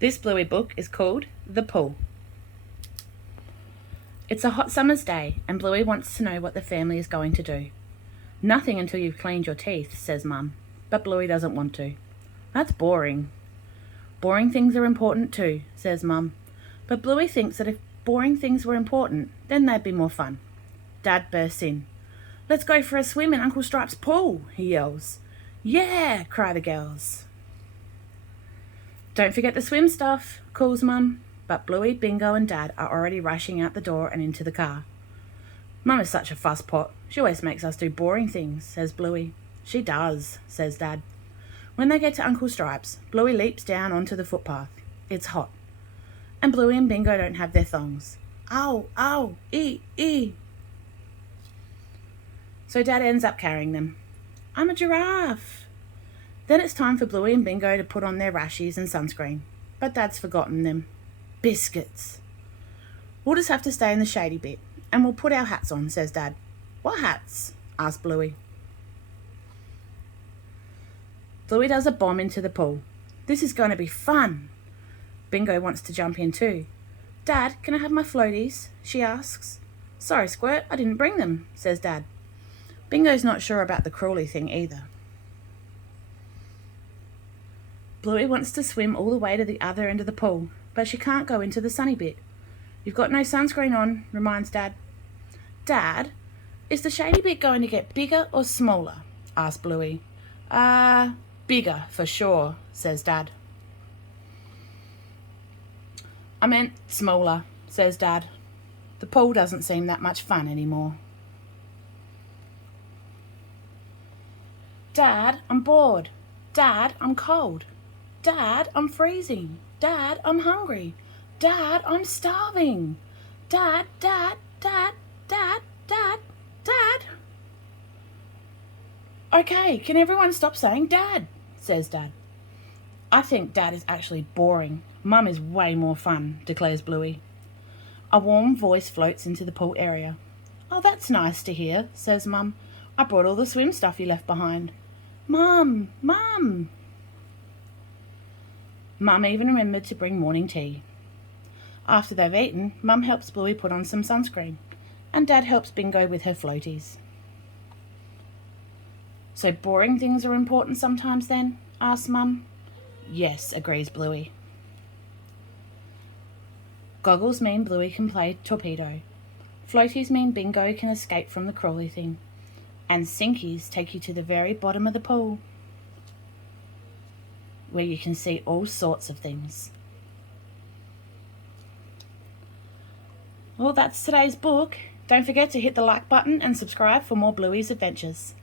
This Bluey book is called The Pool. It's a hot summer's day, and Bluey wants to know what the family is going to do. Nothing until you've cleaned your teeth, says Mum, but Bluey doesn't want to. That's boring. Boring things are important too, says Mum, but Bluey thinks that if boring things were important, then they'd be more fun. Dad bursts in. Let's go for a swim in Uncle Stripe's pool, he yells. Yeah, cry the girls. Don't forget the swim stuff, calls Mum, but Bluey, Bingo and Dad are already rushing out the door and into the car. Mum is such a fusspot. She always makes us do boring things, says Bluey. She does, says Dad. When they get to Uncle Stripe's, Bluey leaps down onto the footpath. It's hot. And Bluey and Bingo don't have their thongs. Ow, ow, ee. So Dad ends up carrying them. I'm a giraffe. Then it's time for Bluey and Bingo to put on their rashies and sunscreen. But Dad's forgotten them. Biscuits. We'll just have to stay in the shady bit, and we'll put our hats on, says Dad. What hats? asks Bluey. Bluey does a bomb into the pool. This is going to be fun. Bingo wants to jump in too. Dad, can I have my floaties? She asks. Sorry, Squirt, I didn't bring them, says Dad. Bingo's not sure about the crawly thing either. Bluey wants to swim all the way to the other end of the pool, but she can't go into the sunny bit. You've got no sunscreen on, reminds Dad. Dad, is the shady bit going to get bigger or smaller? asks Bluey. Bigger for sure, says Dad. I meant smaller, says Dad. The pool doesn't seem that much fun anymore. Dad, I'm bored. Dad, I'm cold. Dad, I'm freezing. Dad, I'm hungry. Dad, I'm starving. Dad. Okay, can everyone stop saying Dad, says Dad. I think Dad is actually boring. Mum is way more fun, declares Bluey. A warm voice floats into the pool area. Oh, that's nice to hear, says Mum. I brought all the swim stuff you left behind. Mum! Mum even remembered to bring morning tea. After they've eaten, Mum helps Bluey put on some sunscreen, and Dad helps Bingo with her floaties. So boring things are important sometimes then? asks Mum. Yes, agrees Bluey. Goggles mean Bluey can play torpedo. Floaties mean Bingo can escape from the crawly thing. And sinkies take you to the very bottom of the pool, where you can see all sorts of things. Well, that's today's book. Don't forget to hit the like button and subscribe for more Bluey's adventures.